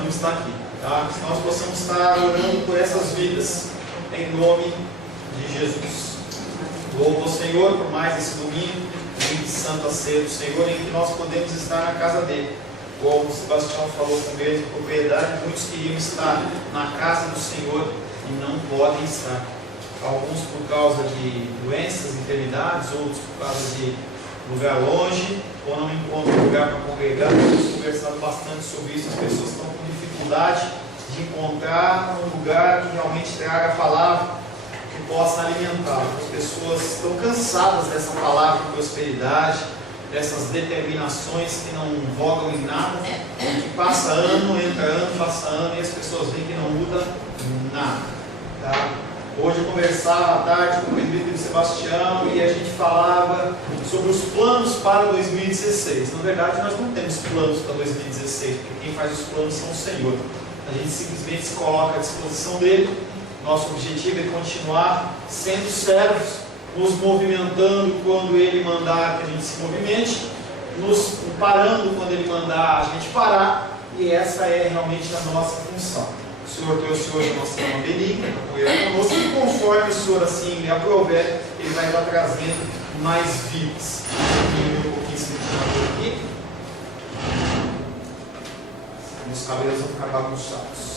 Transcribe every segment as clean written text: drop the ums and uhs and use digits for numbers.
não está aqui, tá? Que nós possamos estar orando por essas vidas, em nome de Jesus. Louvo ao Senhor por mais esse domingo, domingo de Santa Ceia do Senhor, em que nós podemos estar na casa dele. Como o Sebastião falou com ele, de propriedade, muitos queriam estar na casa do Senhor e não podem estar. Alguns por causa de doenças, enfermidades, outros por causa de lugar longe, ou não encontram lugar para congregar. Temos conversado bastante sobre isso. As pessoas estão com dificuldade de encontrar um lugar que realmente traga a palavra, que possa alimentar. As pessoas estão cansadas dessa palavra de prosperidade, dessas determinações que não vogam em nada, que passa ano, entra ano, passa ano, e as pessoas veem que não muda nada. Tá? Hoje eu conversava à tarde com o presbítero Sebastião e a gente falava sobre os planos para 2016. Na verdade, nós não temos planos para 2016, porque quem faz os planos são o Senhor. A gente simplesmente se coloca à disposição dele. Nosso objetivo é continuar sendo servos, nos movimentando quando ele mandar que a gente se movimente, nos parando quando ele mandar a gente parar, e essa é realmente a nossa função. O Senhor trouxe hoje a nossa irmã Benica, conosco, e conforme o Senhor assim lhe aprouver, ele vai estar trazendo mais vidas. Um pouquinho esse ventilador aqui. Meus cabelos vão ficar bagunçados.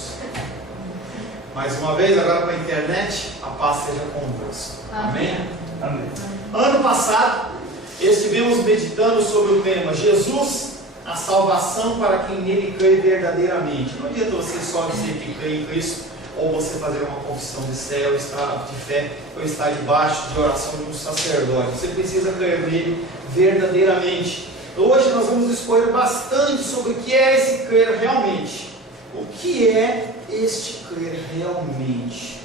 Mais uma vez, agora para a internet, a paz seja convosco. Amém? Amém. Ano passado, estivemos meditando sobre o tema Jesus, a salvação para quem nele crê verdadeiramente. Não adianta você só dizer que crê em Cristo, ou você fazer uma confissão de fé, ou estar debaixo de oração de um sacerdote. Você precisa crer nele verdadeiramente. Hoje nós vamos expor bastante sobre o que é esse crer realmente. O que é este crer realmente?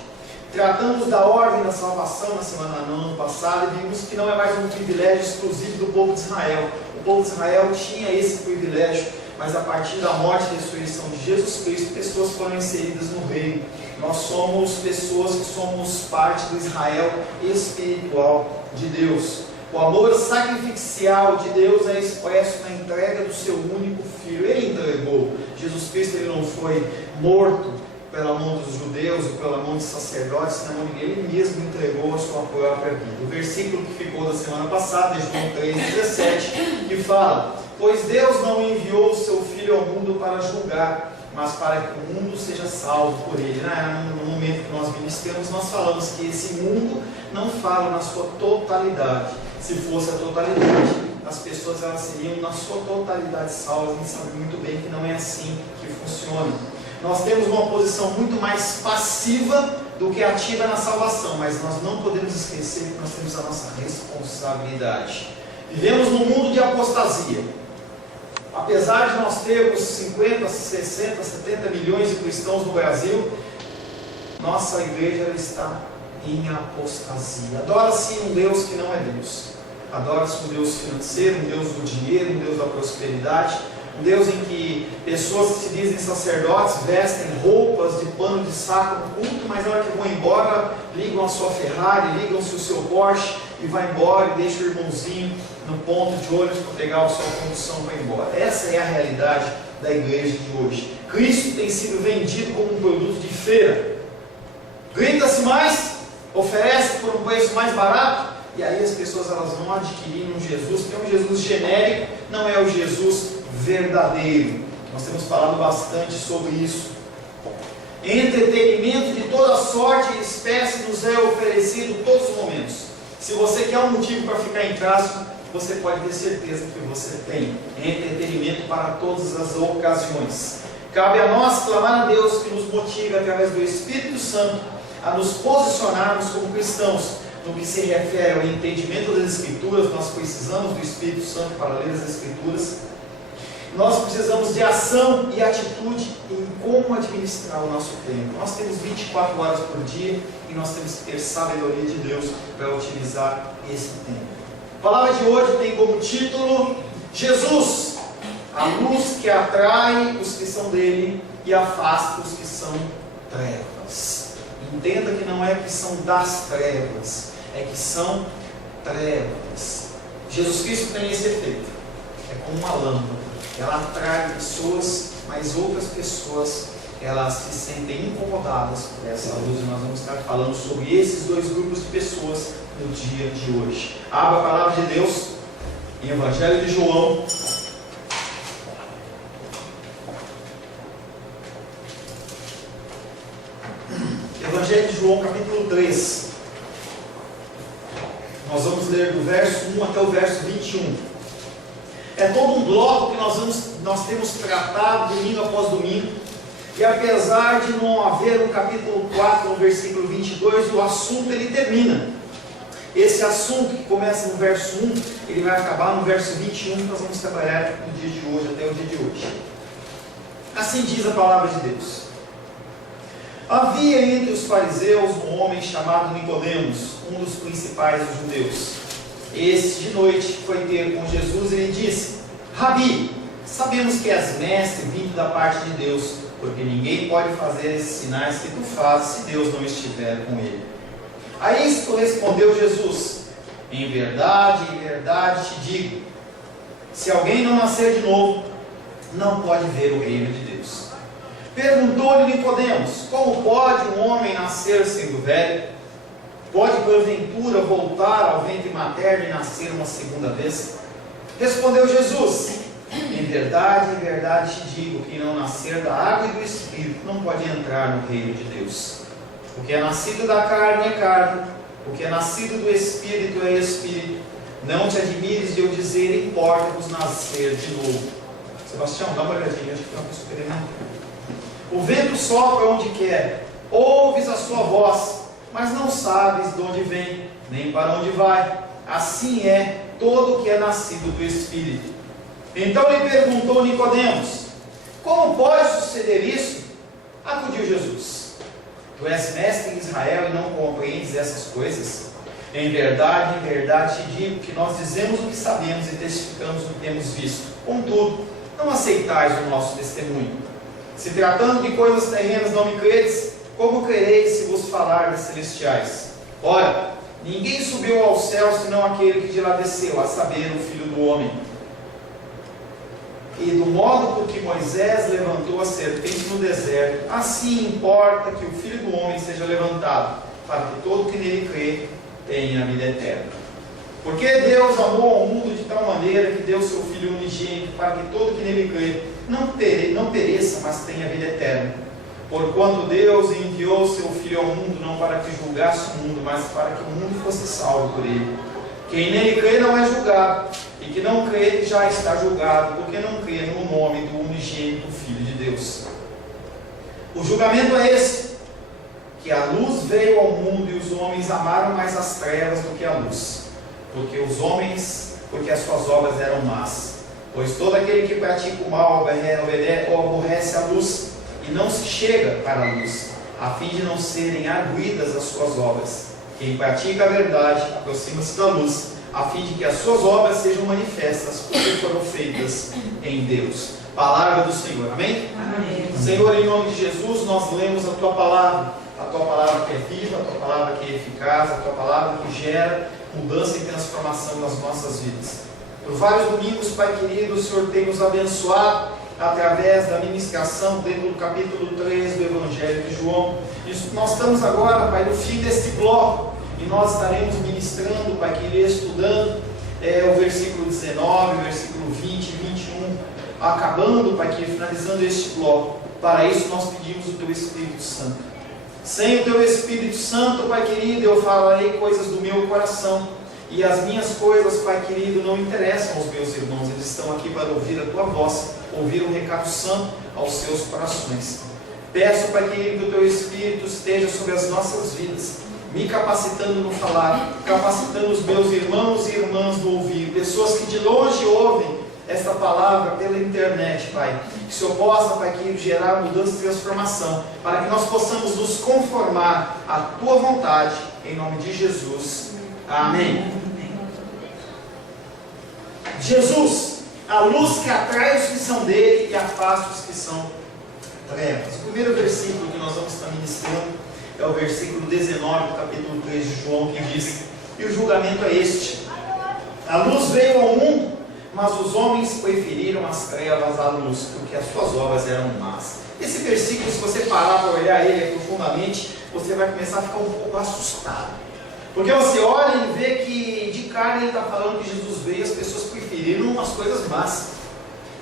Tratamos da ordem da salvação na semana no ano passado e vimos que não é mais um privilégio exclusivo do povo de Israel. O povo de Israel tinha esse privilégio, mas a partir da morte e ressurreição de Jesus Cristo, pessoas foram inseridas no reino. Nós somos pessoas que somos parte do Israel espiritual de Deus. O amor sacrificial de Deus é expresso na entrega do seu único Filho. Ele entregou. Jesus Cristo ele não foi morto pela mão dos judeus ou pela mão dos sacerdotes, não, ele mesmo entregou a sua própria vida. O versículo que ficou da semana passada, João 3,17, que fala: pois Deus não enviou o seu Filho ao mundo para julgar, mas para que o mundo seja salvo por ele. No momento que nós ministramos, nós falamos que esse mundo não fala na sua totalidade. Se fosse a totalidade, as pessoas elas seriam na sua totalidade salvas. A gente sabe muito bem que não é assim que funciona. Nós temos uma posição muito mais passiva do que ativa na salvação, mas nós não podemos esquecer que nós temos a nossa responsabilidade. Vivemos num mundo de apostasia. Apesar de nós termos 50, 60, 70 milhões de cristãos no Brasil, nossa igreja ela está em apostasia. Adora-se um Deus que não é Deus. Adora-se um Deus financeiro, um Deus do dinheiro, um Deus da prosperidade, um Deus em que pessoas que se dizem sacerdotes vestem roupas de pano de saco no culto, mas na hora que vão embora, ligam a sua Ferrari, ligam-se o seu Porsche e vai embora e deixa o irmãozinho no ponto de ônibus para pegar a sua condução e vai embora. Essa é a realidade da igreja de hoje. Cristo tem sido vendido como um produto de feira. Grita-se mais, oferece por um preço mais barato, e aí as pessoas elas vão adquirindo um Jesus que é um Jesus genérico, não é o Jesus verdadeiro. Nós temos falado bastante sobre isso. Entretenimento de toda sorte e espécie nos é oferecido todos os momentos. Se você quer um motivo para ficar em casa, você pode ter certeza que você tem entretenimento para todas as ocasiões. Cabe a nós clamar a Deus que nos motive através do Espírito Santo a nos posicionarmos como cristãos. No que se refere ao entendimento das Escrituras, nós precisamos do Espírito Santo para ler as Escrituras. Nós precisamos de ação e atitude em como administrar o nosso tempo. Nós temos 24 horas por dia e nós temos que ter sabedoria de Deus para utilizar esse tempo. A palavra de hoje tem como título Jesus, a luz que atrai os que são dele e afasta os que são trevas. Entenda que não é que são das trevas, é que são trevas. Jesus Cristo tem esse efeito, é como uma lâmpada. ela atrai pessoas, mas outras pessoas, elas se sentem incomodadas por essa luz. E nós vamos estar falando sobre esses dois grupos de pessoas no dia de hoje. Abra a palavra de Deus em Evangelho de João. Evangelho de João, capítulo 3. Nós vamos ler do verso 1 até o verso 21. É todo um bloco que nós temos tratado domingo após domingo. E apesar de não haver um capítulo 4, no versículo 22, o assunto ele termina. Esse assunto que começa no verso 1, ele vai acabar no verso 21, que nós vamos trabalhar no dia de hoje, até o dia de hoje. Assim diz a palavra de Deus. Havia entre os fariseus um homem chamado Nicodemos, um dos principais dos judeus. Este de noite foi ter com Jesus e lhe disse: Rabi, sabemos que és mestre vindo da parte de Deus, porque ninguém pode fazer esses sinais que tu fazes se Deus não estiver com ele. A isto respondeu Jesus: em verdade te digo, se alguém não nascer de novo, não pode ver o reino de Deus. Perguntou-lhe Nicodemos: como pode um homem nascer sendo velho? Pode porventura voltar ao ventre materno e nascer uma segunda vez? Respondeu Jesus: em verdade te digo, que não nascer da água e do Espírito não pode entrar no reino de Deus. O que é nascido da carne é carne, o que é nascido do Espírito é Espírito. Não te admires de eu dizer: importa-vos nascer de novo. Sebastião, dá uma olhadinha, acho que tem uma coisa experimentando. O vento sopra onde quer, ouves a sua voz, mas não sabes de onde vem, nem para onde vai. Assim é todo o que é nascido do Espírito. Então lhe perguntou Nicodemos: como pode suceder isso? Acudiu Jesus: tu és mestre em Israel e não compreendes essas coisas? Em verdade te digo que nós dizemos o que sabemos e testificamos o que temos visto. Contudo, não aceitais o nosso testemunho. Se tratando de coisas terrenas não me credes, como crereis se vos falar das celestiais? Ora, ninguém subiu ao céu senão aquele que de lá desceu, a saber, o Filho do Homem. E do modo por que Moisés levantou a serpente no deserto, assim importa que o Filho do Homem seja levantado, para que todo que nele crê tenha a vida eterna. Porque Deus amou ao mundo de tal maneira que deu seu Filho unigênito, para que todo que nele crê não pereça, mas tenha a vida eterna. Porquanto Deus enviou seu Filho ao mundo, não para que julgasse o mundo, mas para que o mundo fosse salvo por ele. Quem nele crê não é julgado, e que não crê já está julgado, porque não crê no nome do unigênito Filho de Deus. O julgamento é esse, que a luz veio ao mundo e os homens amaram mais as trevas do que a luz, porque as suas obras eram más. Pois todo aquele que pratica o mal aborrece a luz e não se chega para a luz, a fim de não serem arguidas as suas obras. Quem pratica a verdade aproxima-se da luz, a fim de que as suas obras sejam manifestas, porque foram feitas em Deus. Palavra do Senhor, amém? Amém. Senhor, em nome de Jesus, nós lemos a Tua palavra que é viva, a Tua palavra que é eficaz, a Tua palavra que gera mudança e transformação nas nossas vidas. Por vários domingos, Pai querido, o Senhor tem nos abençoado através da ministração dentro do capítulo 3 do Evangelho de João. Nós estamos agora, Pai, no fim deste bloco, e nós estaremos ministrando, Pai querido, estudando o versículo 19, o versículo 20 e 21, acabando, Pai querido, finalizando este bloco. Para isso nós pedimos o Teu Espírito Santo. Sem o Teu Espírito Santo, Pai querido, eu falarei coisas do meu coração, e as minhas coisas, Pai querido, não interessam aos meus irmãos. Eles estão aqui para ouvir a Tua voz, ouvir um recado santo aos seus corações. Peço, Pai querido, que o Teu Espírito esteja sobre as nossas vidas, me capacitando no falar, capacitando os meus irmãos e irmãs no ouvir, pessoas que de longe ouvem esta palavra pela internet, Pai. Que o Senhor possa, Pai querido, gerar mudança e transformação, para que nós possamos nos conformar à Tua vontade, em nome de Jesus. Amém. Jesus, a luz que atrai os que são dele e afasta os que são trevas. O primeiro versículo que nós vamos estar ministrando é o versículo 19 do capítulo 3 de João, que diz: e o julgamento é este: a luz veio ao mundo, mas os homens preferiram as trevas à luz, porque as suas obras eram más. Esse versículo, se você parar para olhar ele profundamente, você vai começar a ficar um pouco assustado. Porque você olha e vê que de cara ele está falando que Jesus veio e as pessoas preferiram as coisas más.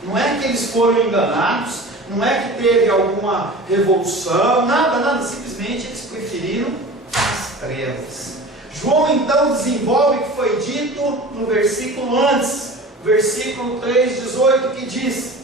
Não é que eles foram enganados, não é que teve alguma revolução, nada, simplesmente eles preferiram as trevas. João então desenvolve o que foi dito no versículo antes, versículo 3:18, que diz: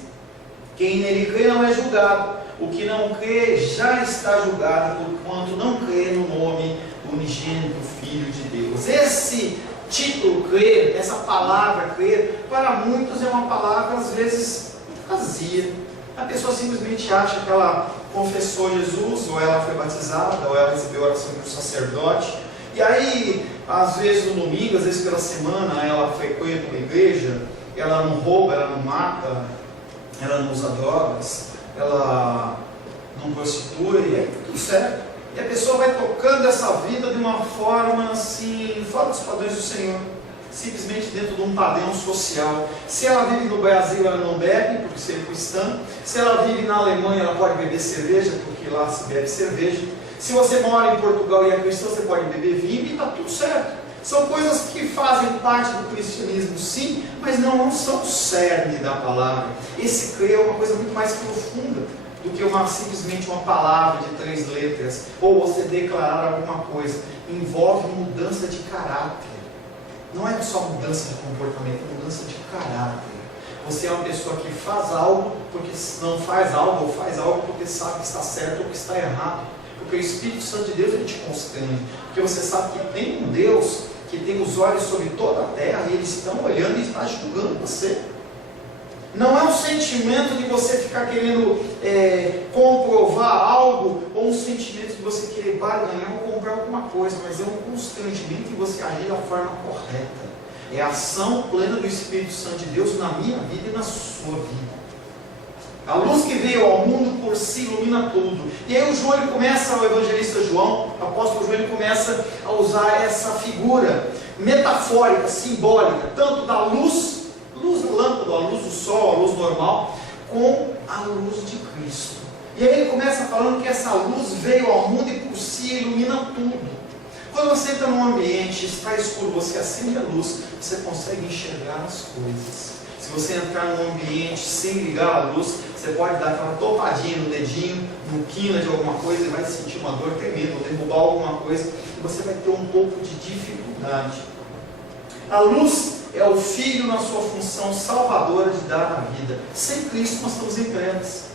quem nele crê não é julgado, o que não crê já está julgado, porquanto não crê no nome do unigênito Filho de Deus. Esse título, crer, essa palavra crer, para muitos é uma palavra às vezes vazia. A pessoa simplesmente acha que ela confessou Jesus, ou ela foi batizada, ou ela recebeu a oração do sacerdote, e aí, às vezes no domingo, às vezes pela semana, ela frequenta uma igreja, ela não rouba, ela não mata, ela não usa drogas, ela não prostitui, e é tudo certo. E a pessoa vai tocando essa vida de uma forma assim, fora dos padrões do Senhor, simplesmente dentro de um padrão social. Se ela vive no Brasil, ela não bebe, porque ser cristã. Se ela vive na Alemanha, ela pode beber cerveja, porque lá se bebe cerveja. Se você mora em Portugal e é cristão, você pode beber vinho e está tudo certo. São coisas que fazem parte do cristianismo, sim, mas não são o cerne da palavra. Esse crer é uma coisa muito mais profunda do que simplesmente uma palavra de 3 letras, ou você declarar alguma coisa. Envolve mudança de caráter. Não é só mudança de comportamento, é mudança de caráter. Você é uma pessoa que faz algo porque não faz algo, ou faz algo porque sabe que está certo ou que está errado. Porque o Espírito Santo de Deus ele te constrange. Porque você sabe que tem um Deus que tem os olhos sobre toda a terra e eles estão olhando e está julgando você. Não é um sentimento de você ficar querendo comprovar algo, ou um sentimento de você querer barganhar ou comprar alguma coisa, mas é um constrangimento de você agir da forma correta. É a ação plena do Espírito Santo de Deus na minha vida e na sua vida. A luz que veio ao mundo por si ilumina tudo. E aí o evangelista João, o apóstolo João, ele começa a usar essa figura metafórica, simbólica, tanto da luz da lâmpada, a luz do sol, a luz normal, com a luz de Cristo. E aí ele começa falando que essa luz veio ao mundo e por si ilumina tudo. Quando você entra num ambiente, está escuro, você acende a luz, você consegue enxergar as coisas. Se você entrar num ambiente sem ligar a luz, você pode dar aquela topadinha no dedinho, no quina de alguma coisa, e vai sentir uma dor tremenda, ou derrubar alguma coisa, e você vai ter um pouco de dificuldade. A luz é o Filho na sua função salvadora de dar a vida. Sem Cristo nós estamos em trevas.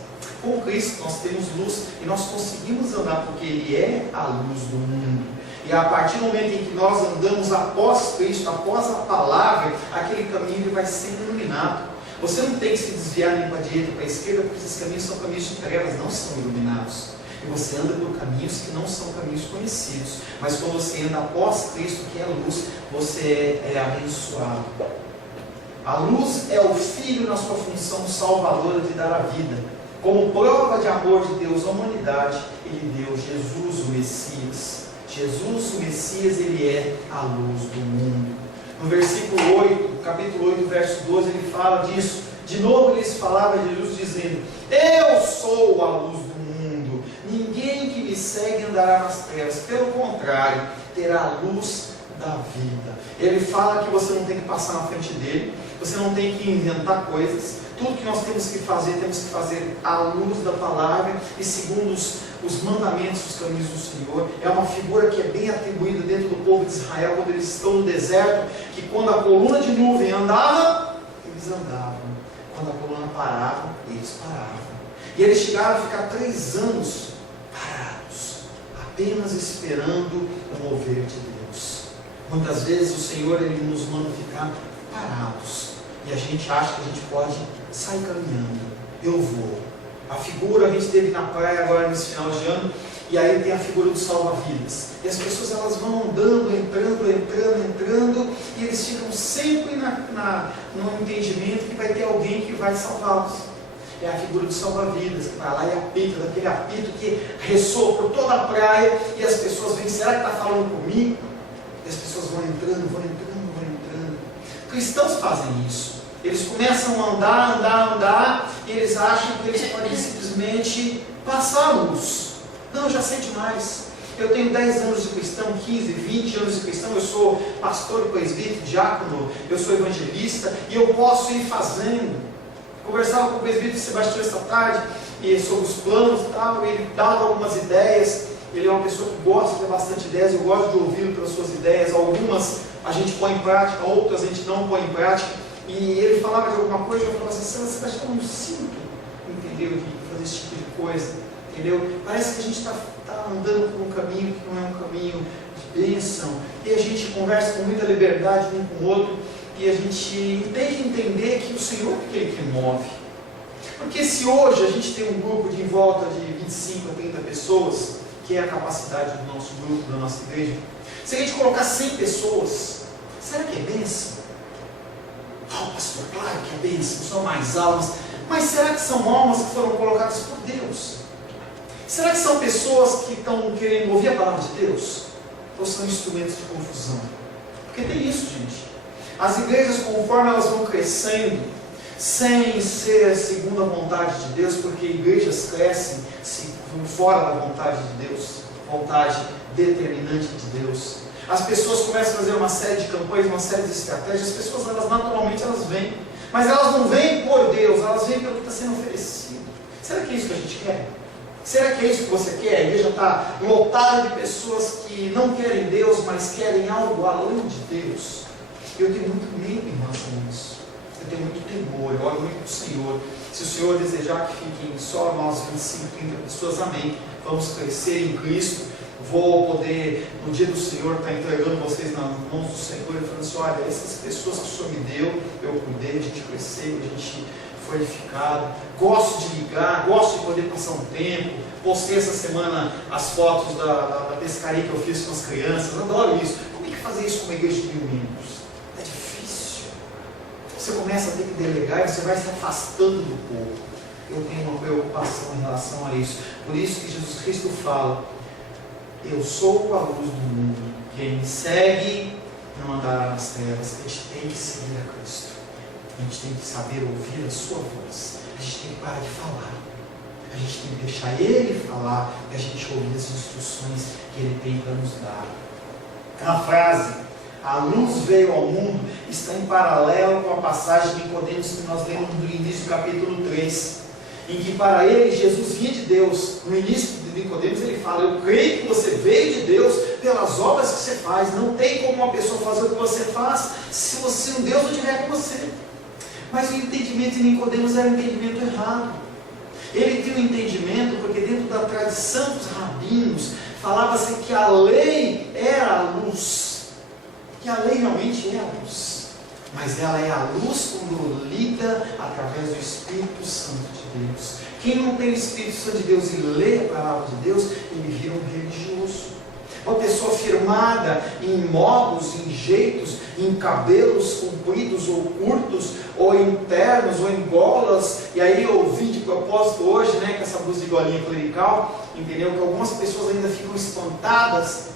Com Cristo nós temos luz e nós conseguimos andar porque Ele é a luz do mundo. E a partir do momento em que nós andamos após Cristo, após a palavra, aquele caminho ele vai sendo iluminado. Você não tem que se desviar nem para a direita nem para a esquerda, porque esses caminhos são caminhos de trevas, não são iluminados. E você anda por caminhos que não são caminhos conhecidos. Mas quando você anda após Cristo, que é a luz, você é abençoado. A luz é o Filho na sua função salvadora de dar a vida. Como prova de amor de Deus à humanidade, Ele deu Jesus, o Messias. Jesus, o Messias, Ele é a luz do mundo. No versículo 8, capítulo 8, verso 12, ele fala disso. De novo ele falava de Jesus dizendo: eu sou a luz do mundo. Ninguém que me segue andará nas trevas. Pelo contrário, terá a luz da vida. Ele fala que você não tem que passar na frente dele. Você não tem que inventar coisas. Tudo que nós temos que fazer à luz da palavra e segundo os mandamentos, os caminhos do Senhor. É uma figura que é bem atribuída dentro do povo de Israel, quando eles estão no deserto, que quando a coluna de nuvem andava, eles andavam. Quando a coluna parava, eles paravam. E eles chegaram a ficar 3 anos parados, apenas esperando o mover de Deus. Muitas vezes o Senhor ele nos manda ficar parados. E a gente acha que a gente pode sair caminhando. Eu vou. A figura, a gente teve na praia agora nesse final de ano, e aí tem a figura do salva-vidas. E as pessoas elas vão andando, entrando, e eles ficam sempre no entendimento que vai ter alguém que vai salvá-los. É a figura do salva-vidas, que vai lá e apita, daquele apito que ressoa por toda a praia, e as pessoas veem, será que está falando comigo? E as pessoas vão entrando. Cristãos fazem isso. Eles começam a andar, e eles acham que eles podem simplesmente passar a luz. Não, eu já sei demais. Eu tenho 10 anos de cristão, 15, 20 anos de cristão, eu sou pastor, presbítero, diácono, eu sou evangelista, e eu posso ir fazendo. Conversava com o presbítero Sebastião esta tarde, e sobre os planos e tal, ele dava algumas ideias. Ele é uma pessoa que gosta de ter bastante ideias, eu gosto de ouvi-lo pelas suas ideias. Algumas a gente põe em prática, outras a gente não põe em prática. E ele falava de alguma coisa, eu falava assim: Sebastião, eu não sinto, entendeu, de fazer esse tipo de coisa, entendeu? Parece que a gente está andando por um caminho que não é um caminho de bênção. E a gente conversa com muita liberdade um com o outro, e a gente tem que entender que o Senhor é aquele que move. Porque se hoje a gente tem um grupo de em volta de 25 a 30 pessoas, que é a capacidade do nosso grupo, da nossa igreja, se a gente colocar 100 pessoas, será que é bênção? Pastor, claro que é bênção, são mais almas, mas será que são almas que foram colocadas por Deus? Será que são pessoas que estão querendo ouvir a palavra de Deus? Ou são instrumentos de confusão? Porque tem isso, gente. As igrejas, conforme elas vão crescendo, sem ser segundo a vontade de Deus, porque igrejas crescem fora da vontade de Deus, vontade determinante de Deus. As pessoas começam a fazer uma série de campanhas, uma série de estratégias. As pessoas, elas naturalmente elas vêm, mas elas não vêm por Deus, elas vêm pelo que está sendo oferecido. Será que é isso que a gente quer? Será que é isso que você quer? A igreja está lotada de pessoas que não querem Deus, mas querem algo além de Deus. Eu tenho muito medo em relação a isso. Eu tenho muito temor, eu oro muito para o Senhor. Se o Senhor desejar que fiquem só nós 25, 30 pessoas, amém. Vamos crescer em Cristo. Vou poder, no dia do Senhor, estar entregando vocês nas mãos do Senhor e falando assim: olha, essas pessoas que o Senhor me deu, eu cuidei, a gente cresceu, a gente foi edificado. Gosto de ligar, gosto de poder passar um tempo. Postei essa semana as fotos da pescaria que eu fiz com as crianças. Adoro isso. Como é que fazer isso com uma igreja de 1000 membros? É difícil. Você começa a ter que delegar e você vai se afastando do povo. Eu tenho uma preocupação em relação a isso. Por isso que Jesus Cristo fala: eu sou a luz do mundo. Quem me segue não andará nas trevas. A gente tem que seguir a Cristo. A gente tem que saber ouvir a sua voz. A gente tem que parar de falar. A gente tem que deixar Ele falar e a gente ouvir as instruções que Ele tem para nos dar. A frase, a luz veio ao mundo, está em paralelo com a passagem de Nicodemos que nós lemos no início do capítulo 3. Em que para ele, Jesus vinha de Deus. No início de Nicodemos ele fala: eu creio que você veio de Deus pelas obras que você faz. Não tem como uma pessoa fazer o que você faz se um Deus não estiver com você. Mas o entendimento de Nicodemos era um entendimento errado. Ele tinha um entendimento porque dentro da tradição dos rabinos falava-se que a lei era a luz. Que a lei realmente é a luz. Mas ela é a luz quando lida através do Espírito Santo de Deus. Quem não tem o Espírito Santo de Deus e lê a palavra de Deus, ele vira um religioso. Uma pessoa firmada em modos, em jeitos, em cabelos compridos ou curtos, ou em ternos, ou em golas. E aí eu vi de propósito hoje, com essa blusa de golinha clerical, entendeu? Que algumas pessoas ainda ficam espantadas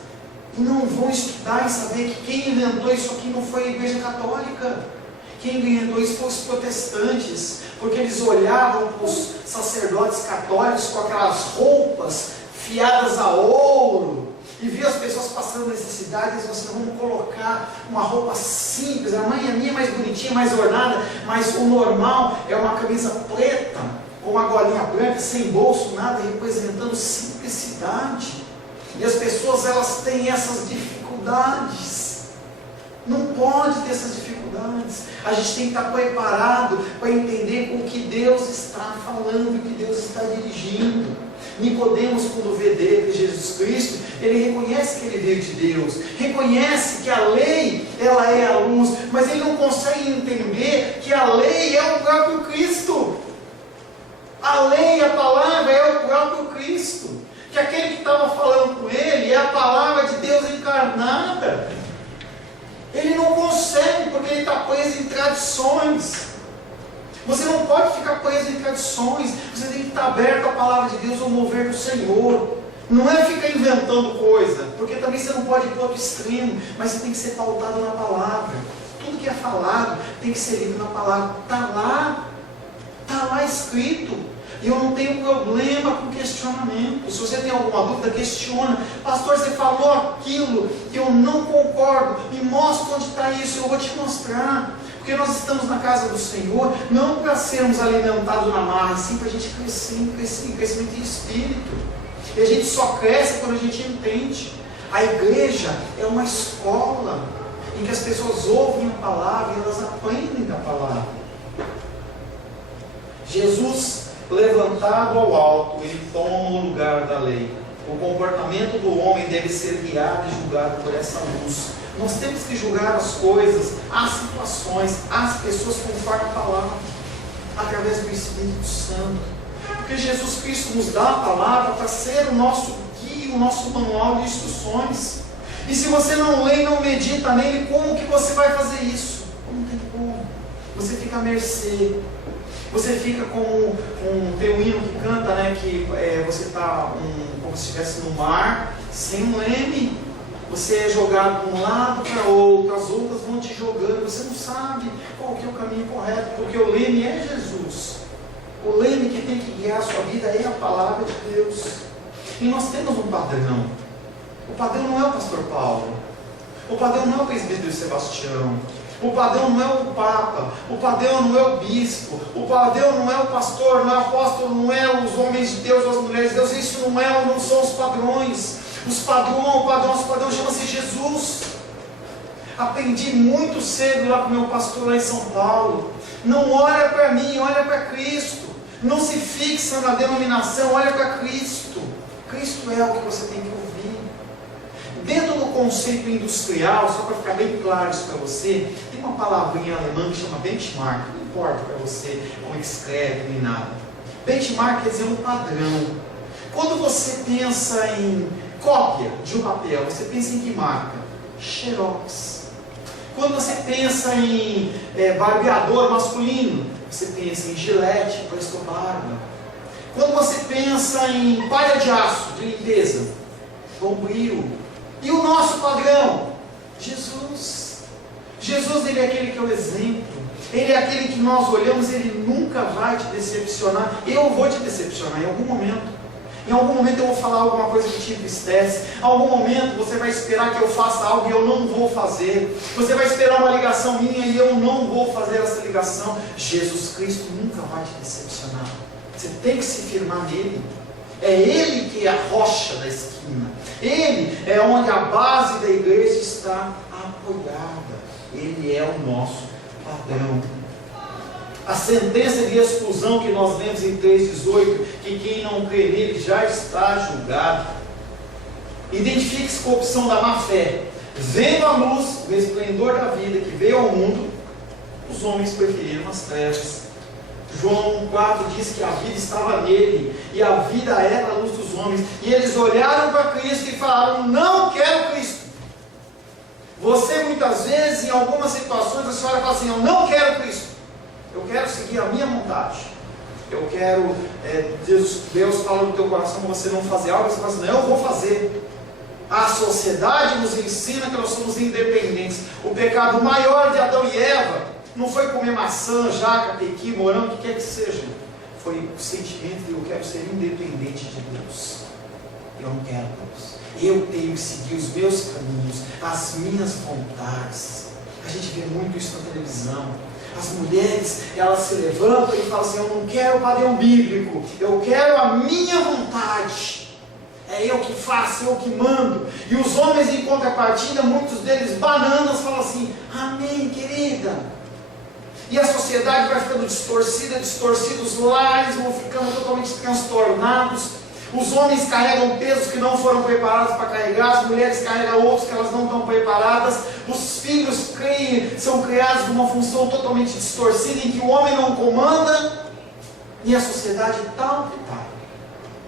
e não vão estudar e saber que quem inventou isso aqui não foi a Igreja Católica. Quem inventou isso foram os protestantes, porque eles olhavam para os sacerdotes católicos com aquelas roupas fiadas a ouro, e viam as pessoas passando necessidade, e eles vão colocar uma roupa simples, a minha é mais bonitinha, mais ornada, mas o normal é uma camisa preta, com uma golinha branca, sem bolso, nada, representando simplicidade. E as pessoas, elas têm essas dificuldades. Não pode ter essas dificuldades. A gente tem que estar preparado para entender com o que Deus está falando, o que Deus está dirigindo. Nicodemos, quando vê dele, Jesus Cristo, ele reconhece que ele veio de Deus, reconhece que a lei, ela é a luz, mas ele não consegue entender que a lei é o próprio Cristo. A lei, a palavra é o próprio Cristo. Que aquele que estava falando com ele é a palavra de Deus encarnada. Ele não consegue, porque ele está preso em tradições. Você não pode ficar preso em tradições. Você tem que estar aberto à palavra de Deus, ao mover do Senhor. Não é ficar inventando coisa, porque também você não pode ir para outro extremo, mas você tem que ser pautado na palavra. Tudo que é falado tem que ser lido na palavra. Está lá escrito. E eu não tenho problema com questionamento. Se você tem alguma dúvida, questiona. Pastor, você falou aquilo que eu não concordo. Me mostra onde está isso, eu vou te mostrar. Porque nós estamos na casa do Senhor, não para sermos alimentados na marra, sim para a gente crescer em crescimento de espírito. E a gente só cresce quando a gente entende. A igreja é uma escola em que as pessoas ouvem a palavra e elas aprendem da palavra. Jesus, levantado ao alto, ele toma o lugar da lei. O comportamento do homem deve ser guiado e julgado por essa luz. Nós temos que julgar as coisas, as situações, as pessoas conforme a palavra, através do Espírito Santo. Porque Jesus Cristo nos dá a palavra para ser o nosso guia, o nosso manual de instruções. E se você não lê e não medita nele, como que você vai fazer isso? Não tem como. Você fica à mercê. Você fica como tem um hino que canta, né, que você está como se estivesse no mar, sem um leme. Você é jogado de um lado para outro, as outras vão te jogando, você não sabe qual que é o caminho correto, porque o leme é Jesus. O leme que tem que guiar a sua vida é a palavra de Deus. E nós temos um padrão. O padrão não é o pastor Paulo. O padrão não é o presbítero Sebastião. O padrão não é o Papa. O padrão não é o bispo. O padrão não é o pastor, não é o apóstolo, não é os homens de Deus ou as mulheres de Deus. Isso não são os padrões. O padrão chama-se Jesus. Aprendi muito cedo lá com o meu pastor lá em São Paulo. Não olha para mim, olha para Cristo. Não se fixa na denominação, olha para Cristo. Cristo é o que você tem que ouvir. Dentro do conceito industrial, só para ficar bem claro isso para você, tem uma palavrinha alemã que chama benchmark. Não importa para você como escreve nem nada. Benchmark quer dizer um padrão. Quando você pensa em cópia de um papel, você pensa em que marca? Xerox. Quando você pensa em barbeador masculino, você pensa em Gillette, Presto Barba. Quando você pensa em palha de aço de limpeza, Bombril. E o nosso padrão? Jesus. Jesus, ele é aquele que é o exemplo. Ele é aquele que nós olhamos, ele nunca vai te decepcionar. Eu vou te decepcionar em algum momento. Em algum momento eu vou falar alguma coisa que te entristece. Em algum momento você vai esperar que eu faça algo e eu não vou fazer. Você vai esperar uma ligação minha e eu não vou fazer essa ligação. Jesus Cristo nunca vai te decepcionar. Você tem que se firmar nele. É Ele que é a rocha da esquina. Ele é onde a base da igreja está apoiada. Ele é o nosso padrão. A sentença de exclusão que nós lemos em 3,18, que quem não crê nele já está julgado. Identifique-se com a opção da má fé. Vendo a luz, o esplendor da vida que veio ao mundo, os homens preferiram as trevas. João 4 diz que a vida estava nele, e a vida era a luz dos homens. E eles olharam para Cristo e falaram: não quero Cristo. Você muitas vezes, em algumas situações, a senhora fala assim: eu não quero Cristo. Eu quero seguir a minha vontade. Eu quero, Deus fala no teu coração para você não fazer algo, você fala assim: não, eu vou fazer. A sociedade nos ensina que nós somos independentes. O pecado maior de Adão e Eva não foi comer maçã, jaca, pequi, morango, o que quer que seja. Foi o sentimento de eu quero ser independente de Deus. Eu não quero Deus. Eu tenho que seguir os meus caminhos, as minhas vontades. A gente vê muito isso na televisão. As mulheres, elas se levantam e falam assim: eu não quero o padrão bíblico, eu quero a minha vontade. É eu que faço, eu que mando. E os homens, em contrapartida, muitos deles bananas, falam assim: amém, querida. E a sociedade vai ficando distorcida, os lares vão ficando totalmente transtornados. Os homens carregam pesos que não foram preparados para carregar, as mulheres carregam outros que elas não estão preparadas. Os filhos são criados numa função totalmente distorcida, em que o homem não comanda, e a sociedade está onde está.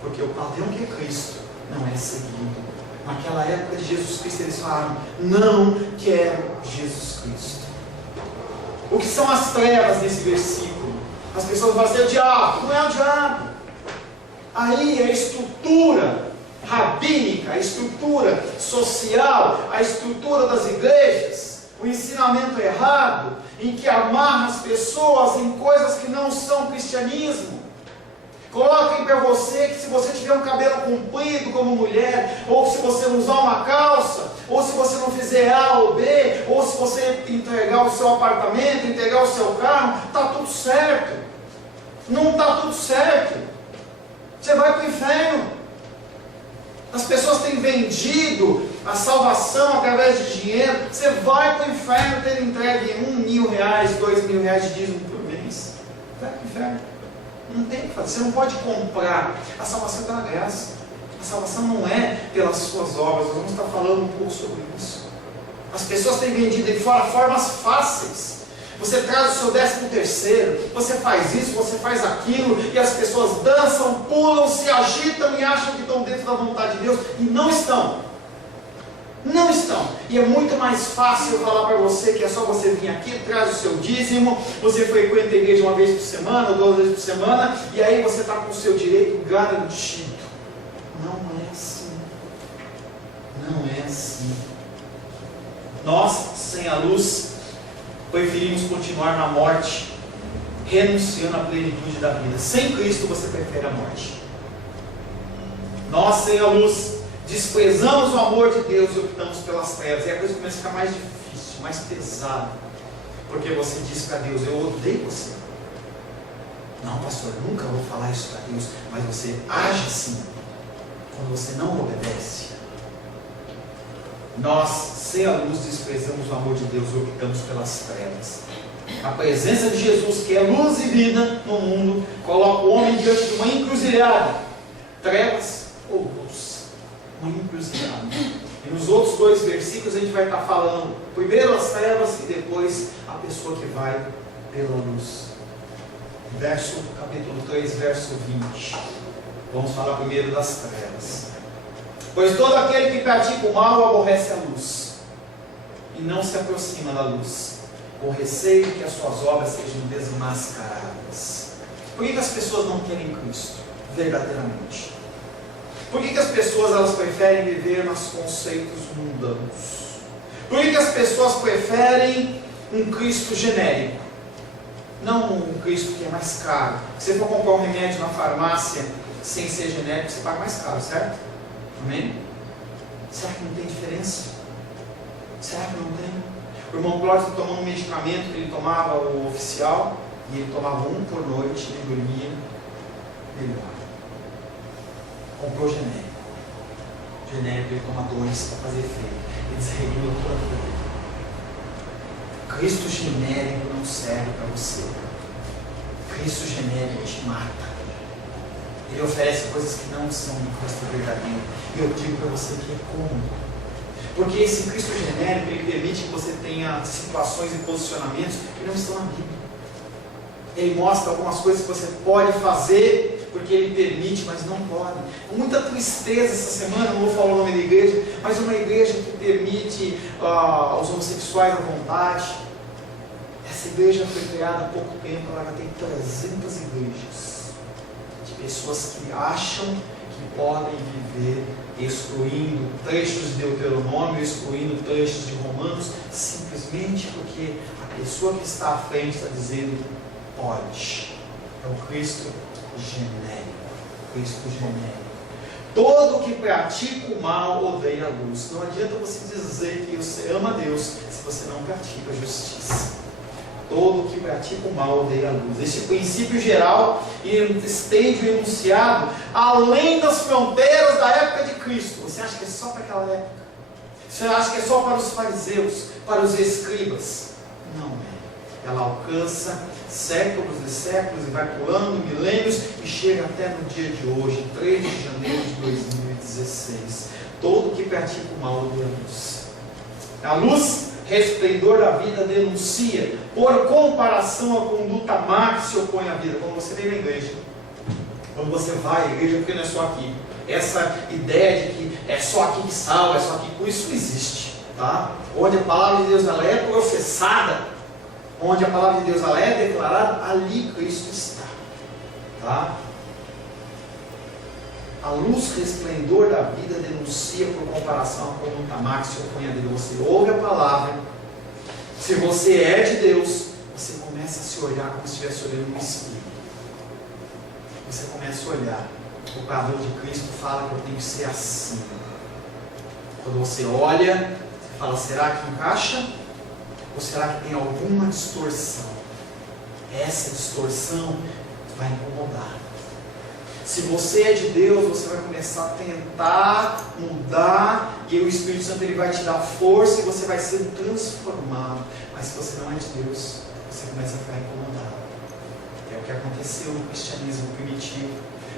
Porque o padrão que é Cristo não é seguido. Naquela época de Jesus Cristo, eles falaram: não quero Jesus Cristo. O que são as trevas nesse versículo? As pessoas vão dizer: o diabo. Não é o diabo. Aí a estrutura rabínica, a estrutura social, a estrutura das igrejas, o ensinamento errado, em que amarra as pessoas em coisas que não são cristianismo. Coloquem para você que se você tiver um cabelo comprido como mulher, ou se você não usar uma calça, ou se você não fizer A ou B, ou se você entregar o seu apartamento, entregar o seu carro, está tudo certo. Não está tudo certo. Você vai para o inferno. As pessoas têm vendido a salvação através de dinheiro. Você vai para o inferno ter entregue R$1.000, R$2.000 de dízimo por mês. Vai para o inferno. Não tem o que fazer. Você não pode comprar. A salvação é pela graça. A salvação não é pelas suas obras. Nós vamos estar falando um pouco sobre isso. As pessoas têm vendido de fora formas fáceis. Você traz o seu 13º, você faz isso, você faz aquilo, e as pessoas dançam, pulam, se agitam e acham que estão dentro da vontade de Deus, e não estão. Não estão. E é muito mais fácil eu falar para você que é só você vir aqui, traz o seu dízimo, você frequenta a igreja uma vez por semana, ou 2 vezes por semana, e aí você está com o seu direito garantido. Não é assim. Não é assim. Nós, sem a luz, preferimos continuar na morte, renunciando à plenitude da vida. Sem Cristo você prefere a morte. Nós, sem a luz, desprezamos o amor de Deus e optamos pelas trevas. E a coisa começa a ficar mais difícil, mais pesada. Porque você diz para Deus: eu odeio você. Não, pastor, nunca vou falar isso para Deus. Mas você age assim quando você não obedece. Nós, sem a luz, desprezamos o amor de Deus e optamos pelas trevas. A presença de Jesus, que é luz e vida no mundo, coloca o homem diante de uma encruzilhada: trevas ou luz. Uma encruzilhada. E nos outros 2 versículos a gente vai estar falando primeiro as trevas e depois a pessoa que vai pela luz. Capítulo 3, verso 20. Vamos falar primeiro das trevas. Pois todo aquele que pratica o mal aborrece a luz, e não se aproxima da luz, com receio que as suas obras sejam desmascaradas. Por que as pessoas não querem Cristo verdadeiramente? Por que as pessoas elas preferem viver nos conceitos mundanos? Por que as pessoas preferem um Cristo genérico? Não um Cristo que é mais caro. Se você for comprar um remédio na farmácia sem ser genérico, você paga mais caro, certo? Amém? Será que não tem diferença? Será que não tem? O irmão Cláudio está tomando um medicamento que ele tomava, o oficial, e ele tomava 1 por noite, ele dormia melhor. Comprou genérico. Genérico ele toma 2 para fazer efeito. Ele desregula toda a vida dele. Cristo genérico não serve para você. Cristo genérico te mata. Ele oferece coisas que não são do Cristo verdadeiro. E eu digo para você que é cômodo. Porque esse Cristo genérico, ele permite que você tenha situações e posicionamentos que não estão na Bíblia. Ele mostra algumas coisas que você pode fazer, porque ele permite, mas não pode. Com muita tristeza essa semana, não vou falar o nome da igreja, mas uma igreja que permite os homossexuais à vontade. Essa igreja foi criada há pouco tempo, ela já tem 300 igrejas. De pessoas que acham que podem viver excluindo trechos de Deuteronômio, excluindo trechos de Romanos, simplesmente porque a pessoa que está à frente está dizendo pode. É o Cristo genérico. Cristo genérico. Todo que pratica o mal odeia a luz. Não adianta você dizer que você ama a Deus se você não pratica a justiça. Todo que pratica o mal odeia a luz. Esse princípio geral estende o enunciado além das fronteiras da época de Cristo. Você acha que é só para aquela época? Você acha que é só para os fariseus, para os escribas? Não é. Ela alcança séculos e séculos e vai pulando milênios e chega até no dia de hoje, 3 de janeiro de 2016. Todo que pratica o mal odeia a luz. A luz, resplendor da vida, denuncia, por comparação à conduta má que se opõe à vida. Quando você vem na igreja, quando você vai à igreja, porque não é só aqui, essa ideia de que é só aqui que salva, é só aqui que isso existe, tá? Onde a palavra de Deus ela é processada, onde a palavra de Deus ela é declarada, ali Cristo está, tá? A luz resplendor da vida denuncia por comparação à conduta má que se opõe a Deus. Você ouve a palavra, Se você é de Deus, você começa a se olhar como se estivesse olhando no espelho. Você começa a olhar. O padrão de Cristo fala que eu tenho que ser assim. Quando você olha, você fala, será que encaixa? Ou será que tem alguma distorção? Essa distorção vai incomodar. Se você é de Deus, você vai começar a tentar mudar, e o Espírito Santo ele vai te dar força e você vai ser transformado. Mas se você não é de Deus, você começa a ficar incomodado. É o que aconteceu no cristianismo primitivo.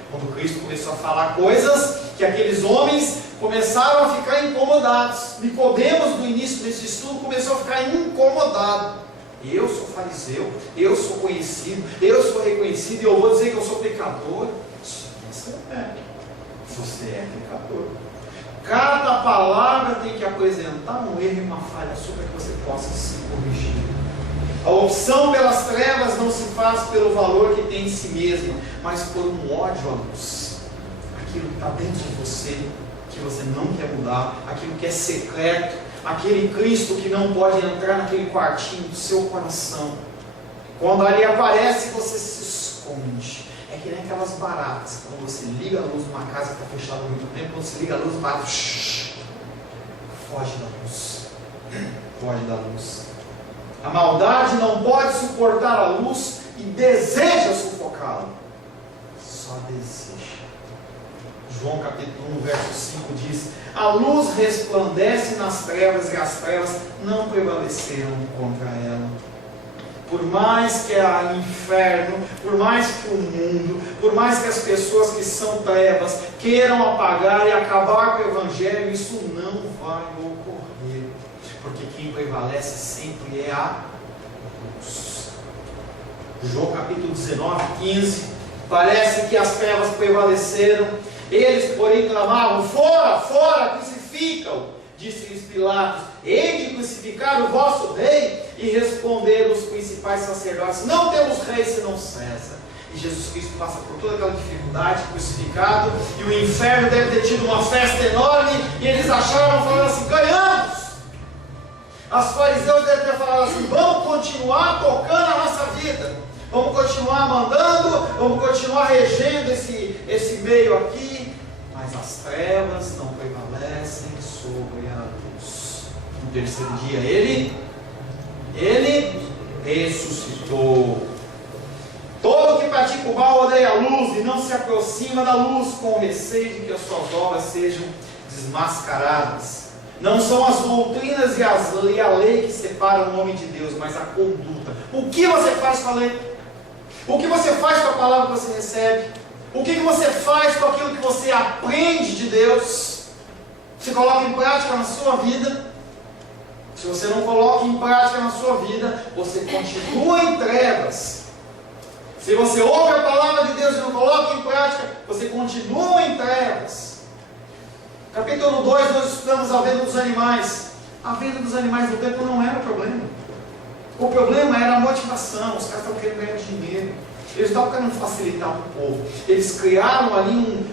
Quando Cristo começou a falar coisas que aqueles homens começaram a ficar incomodados. Nicodemos, no início desse estudo, começou a ficar incomodado. Eu sou fariseu, eu sou conhecido, eu sou reconhecido, e eu vou dizer que eu sou pecador. Você é pecador. Cada palavra tem que apresentar um erro e uma falha sua para que você possa se corrigir. A opção pelas trevas não se faz pelo valor que tem em si mesma, mas por um ódio à luz. Aquilo que está dentro de você, que você não quer mudar, aquilo que é secreto, aquele Cristo que não pode entrar naquele quartinho do seu coração. Quando ali aparece, você se esconde. É que nem aquelas baratas. Quando você liga a luz numa casa que está fechada há muito tempo, quando você liga a luz, barata, foge da luz. Foge da luz. A maldade não pode suportar a luz e deseja sufocá-la. Só deseja. João capítulo 1, verso 5 diz: a luz resplandece nas trevas e as trevas não prevaleceram contra ela. Por mais que o inferno, por mais que o mundo, por mais que as pessoas que são trevas queiram apagar e acabar com o Evangelho, isso não vai ocorrer. Porque quem prevalece sempre é a luz. João capítulo 19, 15. Parece que as trevas prevaleceram. Eles, porém, clamavam: fora, fora, crucificam. Disse-lhes Pilatos: hei de crucificar o vosso rei? E responderam os principais sacerdotes: não temos rei senão César. E Jesus Cristo passa por toda aquela dificuldade, crucificado, e o inferno deve ter tido uma festa enorme, e eles acharam, falando assim: ganhamos. Os fariseus devem ter falado assim: vamos continuar tocando a nossa vida, vamos continuar mandando, vamos continuar regendo esse meio aqui. Mas as trevas não prevalecem sobre a luz. No terceiro dia ele ressuscitou. Todo que pratica o mal odeia a luz e não se aproxima da luz, com receio de que as suas obras sejam desmascaradas. Não são as doutrinas e a lei que separam o homem de Deus, mas a conduta. O que você faz com a lei? O que você faz com a palavra que você recebe? O que você faz com aquilo que você aprende de Deus? Você coloca em prática na sua vida? Se você não coloca em prática na sua vida, você continua em trevas. Se você ouve a palavra de Deus e não coloca em prática, você continua em trevas. Capítulo 2, nós estudamos a venda dos animais. A venda dos animais no templo não era o problema. O problema era a motivação. Os caras estavam querendo ganhar dinheiro. Eles estavam querendo facilitar para o povo. Eles criaram ali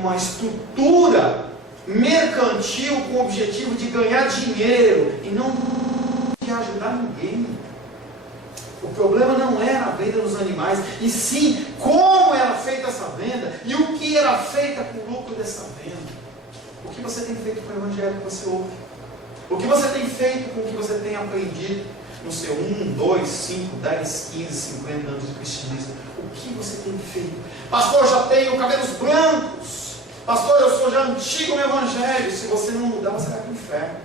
uma estrutura mercantil com o objetivo de ganhar dinheiro e não de ajudar ninguém. O problema não era a venda dos animais, e sim como era feita essa venda e o que era feita com o lucro dessa venda. O que você tem feito com o Evangelho que você ouve? O que você tem feito com o que você tem aprendido no seu 1, 2, 5, 10, 15, 50 anos de cristianismo? O que você tem feito? Pastor, eu já tenho cabelos brancos. Pastor, eu sou já antigo no Evangelho. Se você não mudar, você vai para o inferno.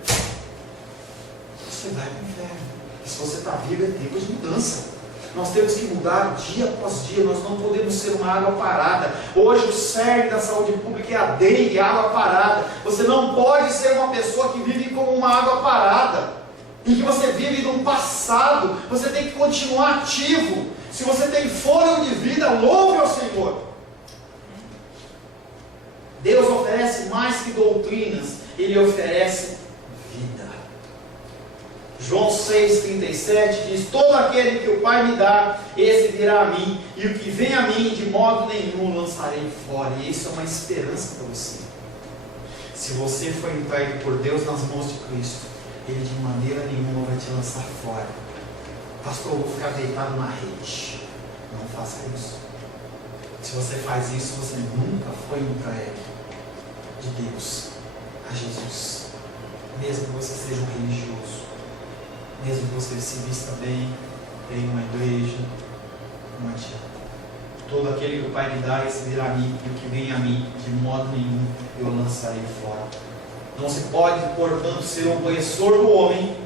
Você vai para o inferno. E se você está vivo, é tempo de mudança. Nós temos que mudar dia após dia. Nós não podemos ser uma água parada. Hoje o cerne da saúde pública é a dengue, água parada. Você não pode ser uma pessoa que vive como uma água parada, em que você vive num passado. Você tem que continuar ativo. Se você tem fôlego de vida, louve ao Senhor. Deus oferece mais que doutrinas, Ele oferece vida. João 6,37 diz: todo aquele que o Pai me dá, esse virá a mim, e o que vem a mim, de modo nenhum lançarei fora. E isso é uma esperança para você. Se você foi entregue por Deus nas mãos de Cristo, Ele de maneira nenhuma vai te lançar fora. Pastor, eu vou ficar deitado na rede. Não faça isso. Se você faz isso, você nunca foi entregue de Deus a Jesus. Mesmo que você seja um religioso, mesmo que você se vista bem, tenha uma igreja, não adianta. Todo aquele que o Pai me dá, receberá a mim, e o que vem a mim, de modo nenhum eu lançarei fora. Não se pode, portanto, ser um conhecedor do homem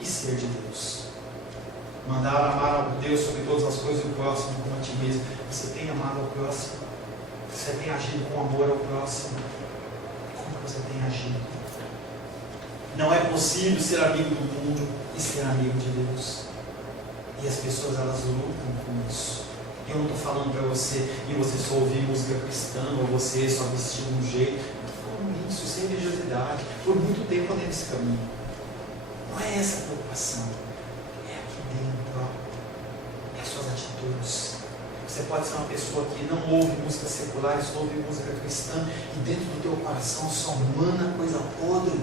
e ser de Deus. Mandar amar a Deus sobre todas as coisas e o próximo como a ti mesmo. Você tem amado ao próximo? Você tem agido com amor ao próximo? Como você tem agido? Não é possível ser amigo do mundo e ser amigo de Deus. E as pessoas, elas lutam com isso. Eu não estou falando para você e você só ouvir música cristã, ou você só vestir de um jeito. Não estou falando isso é religiosidade. Por muito tempo eu andei nesse caminho. Não é essa a preocupação. É aqui dentro, ó. É as suas atitudes. Você pode ser uma pessoa que não ouve música secular, só ouve música cristã, e dentro do teu coração só mana coisa podre.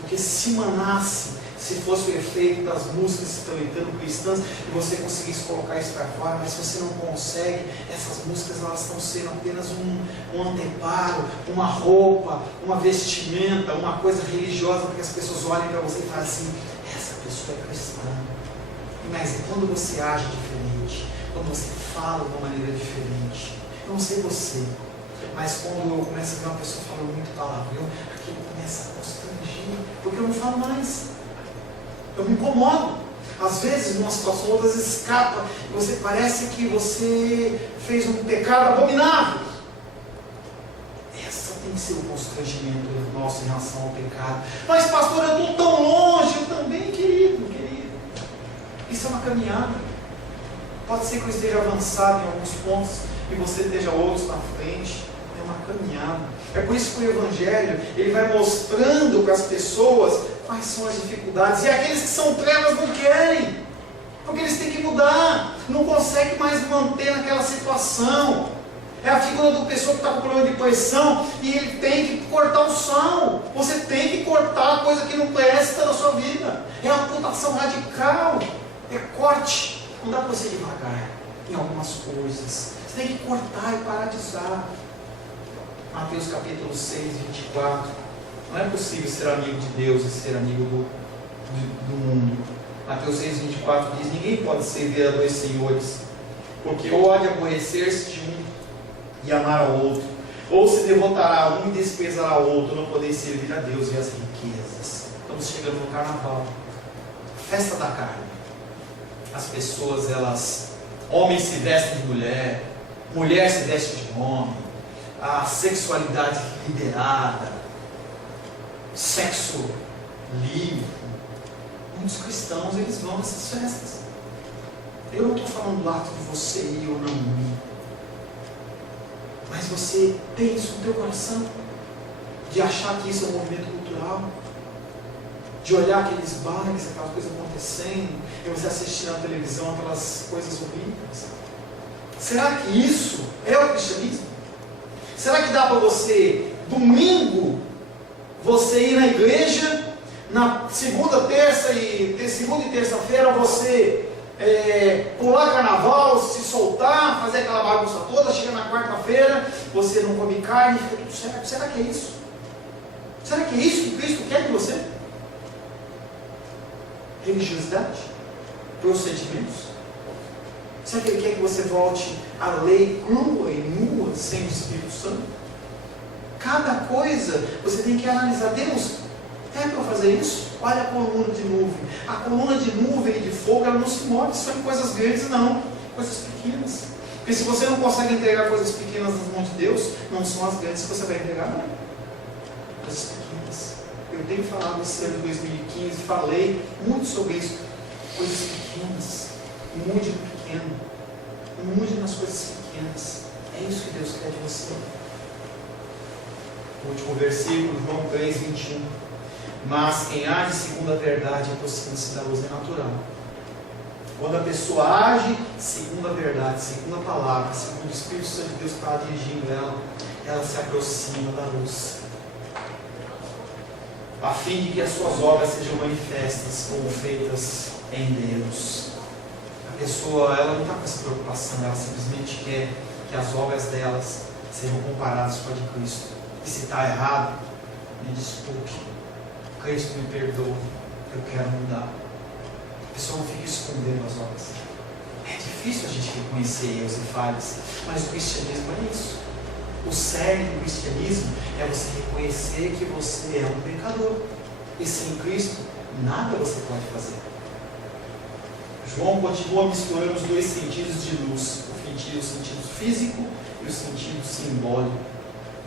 Porque se manasse, se fosse o efeito das músicas que estão entrando cristãs, e você conseguisse colocar isso para fora, mas se você não consegue, essas músicas elas estão sendo apenas um anteparo, uma roupa, uma vestimenta, uma coisa religiosa, para que as pessoas olhem para você e falem assim, essa pessoa é cristã. Mas quando você age diferente, quando você fala de uma maneira diferente, eu não sei você, mas quando eu começo a ver uma pessoa falando muito palavrão, aquilo começa a constranger, porque eu não falo mais. Eu me incomodo. Às vezes, numa situação, outras vezes escapa, e você parece que você fez um pecado abominável. Essa tem que ser o constrangimento nosso em relação ao pecado. Mas, pastor, eu estou tão longe. Eu também, querido. Isso é uma caminhada. Pode ser que eu esteja avançado em alguns pontos e você esteja outros na frente. É uma caminhada. É por isso que o Evangelho, ele vai mostrando para as pessoas quais são as dificuldades. E aqueles que são trevas não querem, porque eles têm que mudar, não conseguem mais manter naquela situação. É a figura da pessoa que está com problema de pressão e ele tem que cortar o sal. Você tem que cortar a coisa que não presta na sua vida. É uma amputação radical, é corte. Não dá para você ir devagar em algumas coisas. Você tem que cortar e parar de usar. Mateus capítulo 6, 24. Não é possível ser amigo de Deus e ser amigo do mundo. Mateus 6, 24 diz, ninguém pode servir a dois senhores, porque ou há de aborrecer-se de um e amar ao outro, ou se devotará a um e desprezará ao outro, não poder servir a Deus e as riquezas. Estamos chegando no carnaval, festa da carne. As pessoas, homens se vestem de mulher, mulher se veste de homem, a sexualidade liberada, sexo livre. Muitos cristãos, eles vão nessas festas. Eu não estou falando do ato de você ir ou não ir, mas você tem isso no teu coração, de achar que isso é um movimento cultural, de olhar aqueles bailes, aquelas coisas acontecendo, e você assistir na televisão aquelas coisas horríveis. Será que isso é o cristianismo? Será que dá para você, domingo, você ir na igreja, na segunda e terça-feira você pular carnaval, se soltar, fazer aquela bagunça toda, chega na quarta-feira, você não come carne, fica tudo certo? Será que é isso? Será que é isso que Cristo quer de você? Religiosidade? Procedimentos? Será que Ele quer que você volte à lei crua e nua, sem o Espírito Santo? Cada coisa você tem que analisar. Deus, é para fazer isso? Olha a coluna de nuvem. A coluna de nuvem e de fogo, ela não se move só em coisas grandes, não. Coisas pequenas. Porque se você não consegue entregar coisas pequenas nas mãos de Deus, não são as grandes que você vai entregar, não. Coisas pequenas. Eu tenho falado esse ano de 2015, falei muito sobre isso. Coisas pequenas. Mude no pequeno. Mude nas coisas pequenas. É isso que Deus quer de você. O último versículo, João 3, 21. Mas quem age segundo a verdade aproxima-se da luz, é natural. Quando a pessoa age segundo a verdade, segundo a palavra, segundo o Espírito Santo de Deus que está dirigindo ela, ela se aproxima da luz. a fim de que as suas obras sejam manifestas como feitas em Deus. A pessoa, ela não está com essa preocupação, ela simplesmente quer que as obras delas sejam comparadas com a de Cristo. E se está errado, me desculpe, Cristo me perdoa, eu quero mudar. A pessoa não fica escondendo as obras. É difícil a gente reconhecer erros e falhas, mas o cristianismo é isso. O cerne do cristianismo é você reconhecer que você é um pecador. E sem Cristo, nada você pode fazer. João continua misturando os dois sentidos de luz, o sentido físico e o sentido simbólico.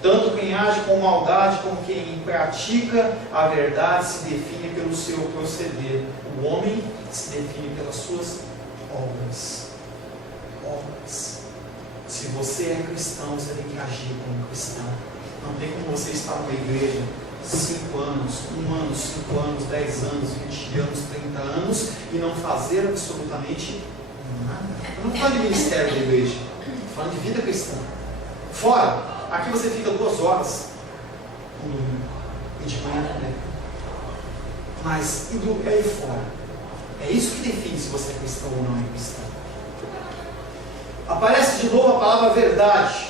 Tanto quem age com maldade como quem pratica a verdade se define pelo seu proceder. O homem se define pelas suas obras. Se você é cristão, você tem que agir como cristão. Não tem como você estar numa igreja 5 anos, 1 ano, 5 anos, 10 anos, 20 anos, 30 anos e não fazer absolutamente nada. Eu não estou falando de ministério da igreja, estou falando de vida cristã. Fora, aqui você fica 2 horas no domingo e de manhã também. Mas e aí fora? É isso que define se você é cristão ou não é cristão. Aparece de novo a palavra verdade,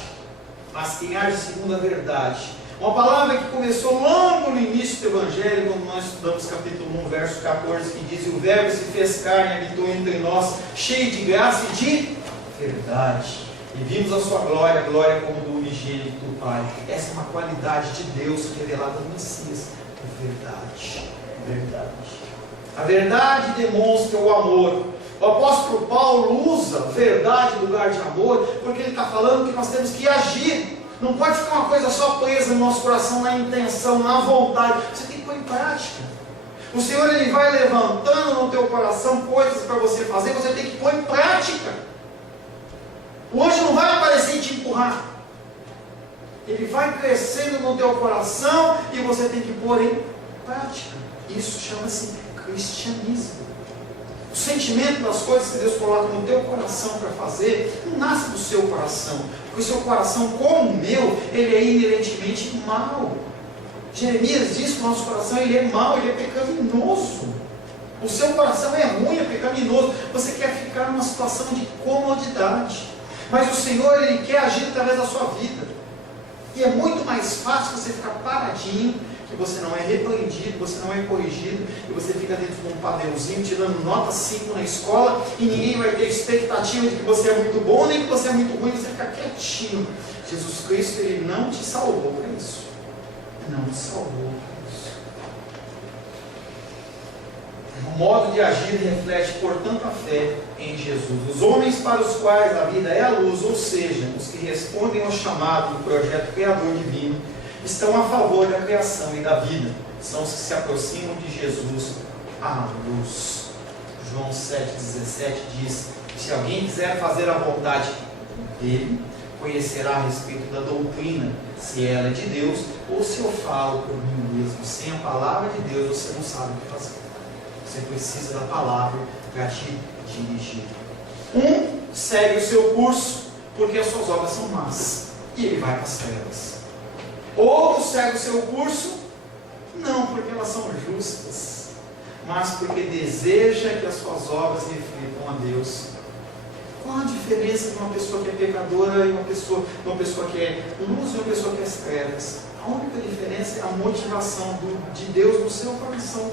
mas quem age segundo a verdade. Uma palavra que começou logo no início do Evangelho, quando nós estudamos capítulo 1, verso 14, que diz: o verbo se fez carne e habitou entre nós, cheio de graça e de verdade. E vimos a sua glória, a glória como do unigênito do Pai. Essa é uma qualidade de Deus revelada no Messias. Verdade. A verdade demonstra o amor. O apóstolo Paulo usa verdade no lugar de amor, porque ele está falando que nós temos que agir. Não pode ficar uma coisa só presa no nosso coração, na intenção, na vontade. Você tem que pôr em prática. O Senhor, Ele vai levantando no teu coração coisas para você fazer, você tem que pôr em prática. O anjo não vai aparecer e te empurrar. Ele vai crescendo no teu coração e você tem que pôr em prática. Isso chama-se cristianismo. O sentimento das coisas que Deus coloca no teu coração para fazer, não nasce do seu coração. Porque o seu coração, como o meu, ele é inerentemente mau. Jeremias diz que o nosso coração ele é mau, ele é pecaminoso. O seu coração é ruim, é pecaminoso. Você quer ficar numa situação de comodidade. Mas o Senhor, Ele quer agir através da sua vida. E é muito mais fácil você ficar paradinho, que você não é repreendido, você não é corrigido, e você fica dentro de um padrãozinho, tirando nota 5 na escola, e ninguém vai ter expectativa de que você é muito bom, nem que você é muito ruim, você fica quietinho. Jesus Cristo, Ele não te salvou para isso. Não te salvou para isso. O modo de agir reflete, portanto, a fé em Jesus. Os homens para os quais a vida é a luz, ou seja, os que respondem ao chamado do projeto criador divino, estão a favor da criação e da vida. São os que se aproximam de Jesus à luz. João 7,17 diz: se alguém quiser fazer a vontade dele, conhecerá a respeito da doutrina, se ela é de Deus, ou se eu falo por mim mesmo. Sem a palavra de Deus, você não sabe o que fazer. Você precisa da palavra para te dirigir. Um segue o seu curso porque as suas obras são más e ele vai para as trevas. Outro segue o seu curso não porque elas são justas, mas porque deseja que as suas obras reflitam a Deus. Qual a diferença de uma pessoa que é pecadora e uma pessoa que é luz e uma pessoa que é trevas? A única diferença é a motivação de Deus no seu coração.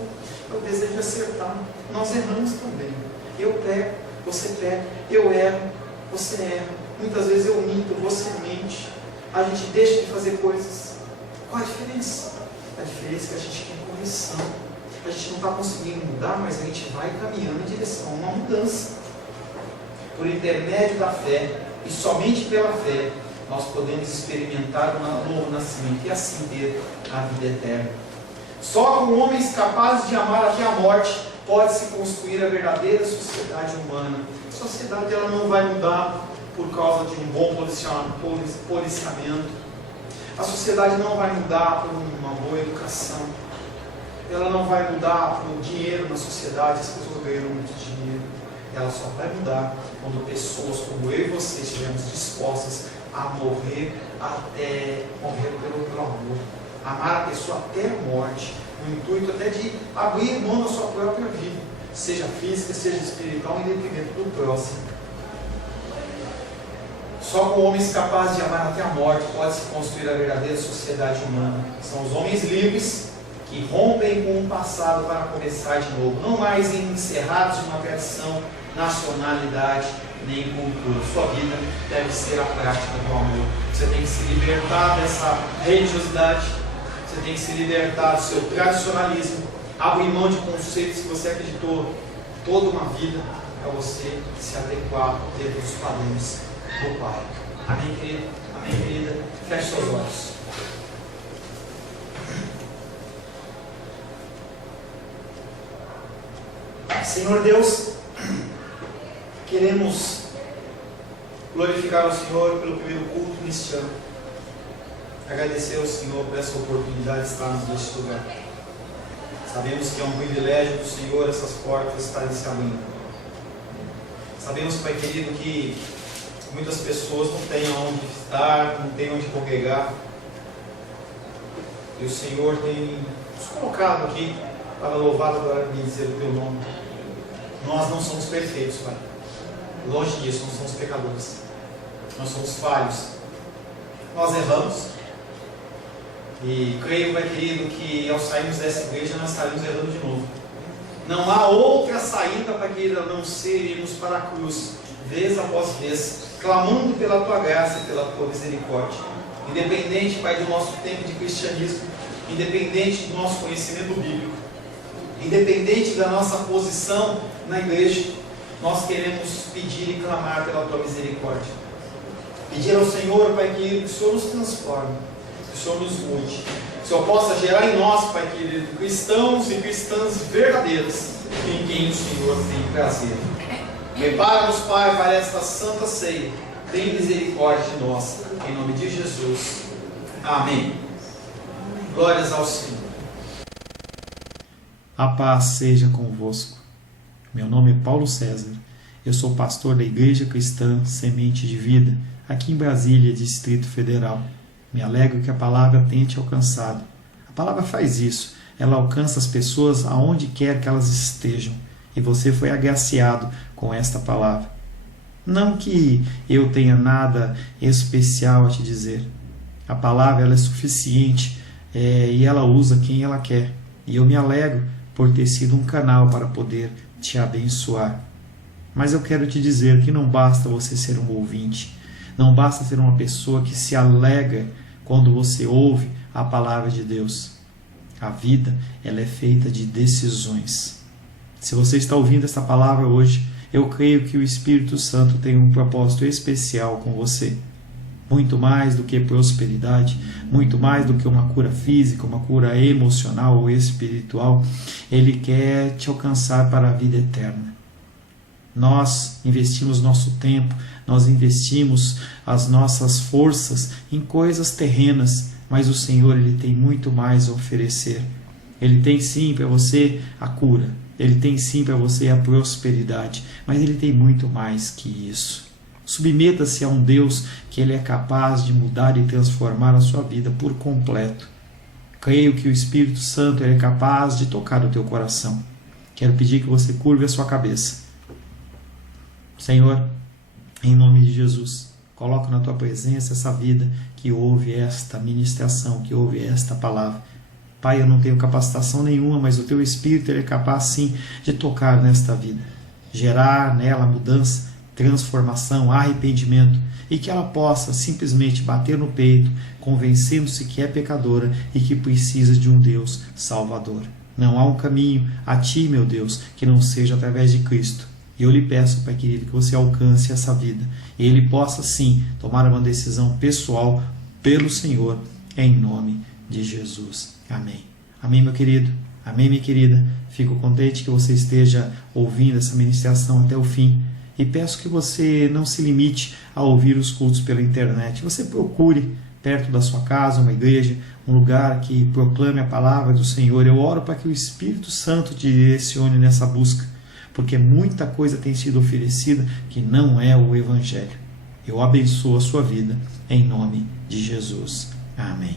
Eu desejo acertar. Nós erramos também. Eu peco, você peca. Eu erro, você erra. Muitas vezes eu minto, você mente. A gente deixa de fazer coisas. Qual a diferença? A diferença é que a gente quer correção. A gente não está conseguindo mudar, mas a gente vai caminhando em direção a uma mudança. Por intermédio da fé, e somente pela fé, nós podemos experimentar um novo nascimento e assim ter a vida eterna. Só com homens capazes de amar até a morte pode-se construir a verdadeira sociedade humana. A sociedade ela não vai mudar por causa de um bom policiamento. A sociedade não vai mudar por uma boa educação. Ela não vai mudar por dinheiro na sociedade, as pessoas ganham muito dinheiro. Ela só vai mudar quando pessoas como eu e você estivermos dispostas a morrer pelo amor. Amar a pessoa até a morte, no intuito até de abrir mão da sua própria vida, seja física, seja espiritual, em detrimento do próximo. Só com homens capazes de amar até a morte pode-se construir a verdadeira sociedade humana. São os homens livres que rompem com o passado para começar de novo, não mais encerrados em uma tradição, nacionalidade, nem cultura. Sua vida deve ser a prática do amor. Você tem que se libertar dessa religiosidade, você tem que se libertar do seu tradicionalismo, abrir mão de conceitos que você acreditou toda uma vida, para você se adequar dentro dos padrões do Pai. Amém, querido? Amém, querida? Feche seus olhos. Senhor Deus, queremos glorificar ao Senhor pelo primeiro culto neste ano. Agradecer ao Senhor por essa oportunidade de estarmos neste lugar. Sabemos que é um privilégio do Senhor essas portas estarem se abrindo. Sabemos, Pai querido, que muitas pessoas não têm onde estar, não têm onde congregar. E o Senhor tem nos colocado aqui para louvar, adorar e bendizer o Teu nome. Nós não somos perfeitos, Pai. Longe disso, nós somos pecadores. Nós somos falhos. Nós erramos. E creio, Pai querido, que ao sairmos dessa igreja nós estaremos errando de novo. Não há outra saída, Pai querido, a não ser irmos para a cruz, vez após vez, clamando pela Tua graça e pela Tua misericórdia. Independente, Pai, do nosso tempo de cristianismo, independente do nosso conhecimento bíblico, independente da nossa posição na igreja, nós queremos pedir e clamar pela Tua misericórdia. Pedir ao Senhor, Pai querido, que o Senhor nos transforme, que o Senhor nos mude, que o Senhor possa gerar em nós, Pai querido, cristãos e cristãs verdadeiros, em quem o Senhor tem prazer. Prepara-nos, Pai, para esta santa ceia. Tem misericórdia de nós, em nome de Jesus. Amém. Glórias ao Senhor. A paz seja convosco. Meu nome é Paulo César. Eu sou pastor da Igreja Cristã Semente de Vida, aqui em Brasília, Distrito Federal. Me alegro que a palavra tenha te alcançado. A palavra faz isso. Ela alcança as pessoas aonde quer que elas estejam. E você foi agraciado com esta palavra. Não que eu tenha nada especial a te dizer. A palavra ela é suficiente e ela usa quem ela quer. E eu me alegro por ter sido um canal para poder te abençoar. Mas eu quero te dizer que não basta você ser um ouvinte. Não basta ser uma pessoa que se alegra quando você ouve a palavra de Deus. A vida ela é feita de decisões. Se você está ouvindo esta palavra hoje, eu creio que o Espírito Santo tem um propósito especial com você. Muito mais do que prosperidade, muito mais do que uma cura física, uma cura emocional ou espiritual, Ele quer te alcançar para a vida eterna. Nós investimos nosso tempo, nós investimos as nossas forças em coisas terrenas, mas o Senhor Ele tem muito mais a oferecer. Ele tem sim para você a cura, Ele tem sim para você a prosperidade, mas Ele tem muito mais que isso. Submeta-se a um Deus que Ele é capaz de mudar e transformar a sua vida por completo. Creio que o Espírito Santo Ele é capaz de tocar o teu coração. Quero pedir que você curve a sua cabeça. Senhor, em nome de Jesus, coloco na Tua presença essa vida que ouve esta ministração, que ouve esta palavra. Pai, eu não tenho capacitação nenhuma, mas o Teu Espírito Ele é capaz sim de tocar nesta vida, gerar nela mudança, transformação, arrependimento, e que ela possa simplesmente bater no peito, convencendo-se que é pecadora e que precisa de um Deus salvador. Não há um caminho a Ti, meu Deus, que não seja através de Cristo. E eu lhe peço, Pai querido, que você alcance essa vida e Ele possa sim tomar uma decisão pessoal pelo Senhor, em nome de Jesus. Amém. Amém, meu querido. Amém, minha querida. Fico contente que você esteja ouvindo essa ministração até o fim. E peço que você não se limite a ouvir os cultos pela internet. Você procure perto da sua casa uma igreja, um lugar que proclame a palavra do Senhor. Eu oro para que o Espírito Santo te direcione nessa busca, porque muita coisa tem sido oferecida que não é o Evangelho. Eu abençoo a sua vida em nome de Jesus. Amém.